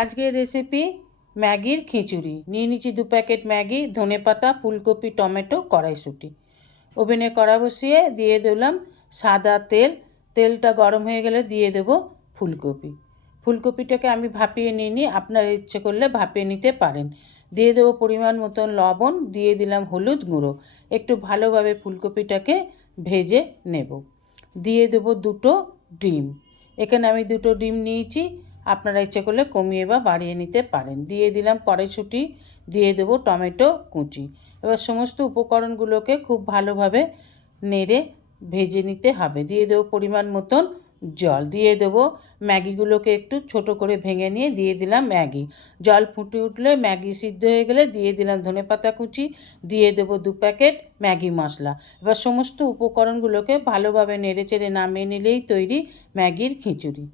আজকের রেসিপি ম্যাগির খিচুড়ি। নিয়ে নিচ্ছি 2 প্যাকেট ম্যাগি, ধনেপাতা, ফুলকপি, টমেটো, কড়াইশুঁটি। ওভেনে কড়া বসিয়ে দিয়ে দিলাম সাদা তেল। তেলটা গরম হয়ে গেলে দিয়ে দেব ফুলকপি। ফুলকপিটাকে আমি ভাপিয়ে নিই, আপনারা ইচ্ছে করলে ভাপিয়ে নিতে পারেন। দিয়ে দেবো পরিমাণ মতন লবণ, দিয়ে দিলাম হলুদ গুঁড়ো। একটু ভালোভাবে ফুলকপিটাকে ভেজে নেব। দিয়ে দেবো 2টো ডিম। এখানে আমি 2টো ডিম নিয়েছি, আপনারা ইচ্ছে করলে কমিয়ে বা বাড়িয়ে নিতে পারেন। দিয়ে দিলাম কড়াইশুঁটি, দিয়ে দেবো টমেটো কুচি। এবার সমস্ত উপকরণগুলোকে খুব ভালোভাবে নেড়ে ভেজে নিতে হবে। দিয়ে দেবো পরিমাণ মতন জল। দিয়ে দেবো ম্যাগিগুলোকে একটু ছোট করে ভেঙে নিয়ে দিয়ে দিলাম ম্যাগি। জল ফুটে উঠলে ম্যাগি সিদ্ধ হয়ে গেলে দিয়ে দিলাম ধনেপাতা কুচি, দিয়ে দেবো 2 প্যাকেট ম্যাগি মশলা। এবার সমস্ত উপকরণগুলোকে ভালোভাবে নেড়ে চেড়ে নামিয়ে নিলেই তৈরি ম্যাগির খিচুড়ি।